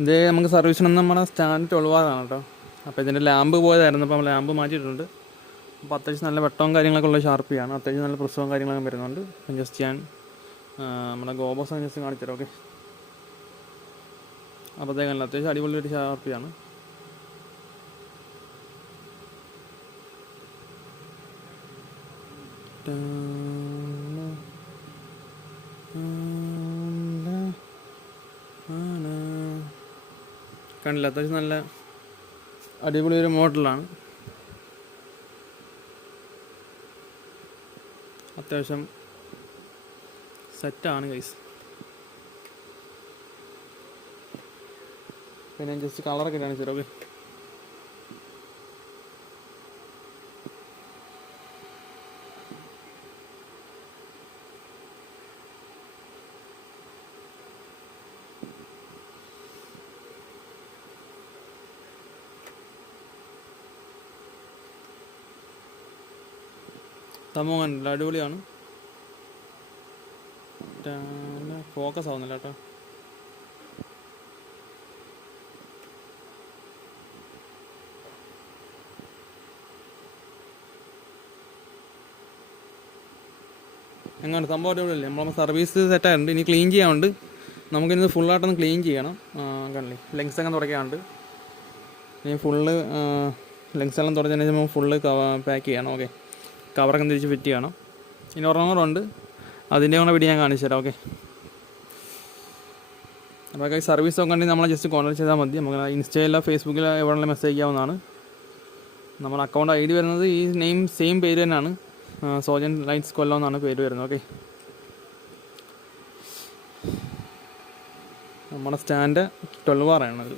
ഇത് നമുക്ക് സർവീസിനൊന്നും നമ്മുടെ സ്റ്റാൻഡ് 12 കേട്ടോ. അപ്പോൾ ഇതിൻ്റെ ലാമ്പ് പോയതായിരുന്നു, അപ്പോൾ നമ്മൾ ലാമ്പ് മാറ്റിയിട്ടുണ്ട്. അപ്പോൾ അത്യാവശ്യം നല്ല വെട്ടവും കാര്യങ്ങളൊക്കെ ഉള്ള ഷാർപ്പിയാണ്, അത്യാവശ്യം നല്ല പ്രസവവും കാര്യങ്ങളൊക്കെ വരുന്നുണ്ട്. അപ്പം ജസ്റ്റ് ഞാൻ നമ്മുടെ ഗോബോസ് ജസ്റ്റ് കാണിച്ചു തരാം. ഓക്കെ, അപ്പോഴത്തേക്കല്ല അത്യാവശ്യം അടിപൊളി ഒരു ഷാർപ്പിയാണ്. കണ്ടില്ല, അത്യാവശ്യം നല്ല അടിപൊളി ഒരു മോഡലാണ്. അത്യാവശ്യം സെറ്റാണ് ഗൈസ്. പിന്നെ ജസ്റ്റ് കളറൊക്കെ കാണിച്ചു തരാം. ഓക്കെ, സംഭവം കണ്ടില്ല, അടിപൊളിയാണ്. ഫോക്കസ് ആവുന്നില്ല കേട്ടോ. എങ്ങനെ സംഭവം അടിപൊളിയല്ലേ. നമ്മൾ സർവീസ് സെറ്റായിട്ടുണ്ട്, ഇനി ക്ലീൻ ചെയ്യാനുണ്ട്. നമുക്കിനി ഫുള്ളായിട്ടൊന്ന് ക്ലീൻ ചെയ്യണം. കണ്ടില്ലേ, ലെങ്സ് ഒക്കെ തുടയ്ക്കാനുണ്ട്. ഇനി ഫുള്ള് ലെങ്സ് എല്ലാം തുടച്ചതിന് ശേഷം ഫുള്ള് പാക്ക് ചെയ്യണം. ഓക്കെ, കവറൊക്കെ തിരിച്ച് ഫിറ്റ് ചെയ്യണം. ഇനി ഒരെണ്ണം അതിൻ്റെ കൂടെ വീഡിയോ ഞാൻ കാണിച്ചു തരാം. ഓക്കെ, അപ്പോൾ സർവീസ് നോക്കണമെങ്കിൽ നമ്മളെ ജസ്റ്റ് കോൺടാക്ട് ചെയ്താൽ മതി. നമുക്ക് ഇൻസ്റ്റയിലോ ഫേസ്ബുക്കിലോ എവിടെ മെസ്സേജ് ചെയ്യാവുന്നതാണ്. നമ്മുടെ അക്കൗണ്ട് ID വരുന്നത് ഈ സെയിം പേര് തന്നെയാണ്, സോജൻ ലൈറ്റ്സ് കൊല്ലം എന്നാണ് പേര് വരുന്നത്. ഓക്കെ, നമ്മുടെ സ്റ്റാൻഡ് 12 ആണത്.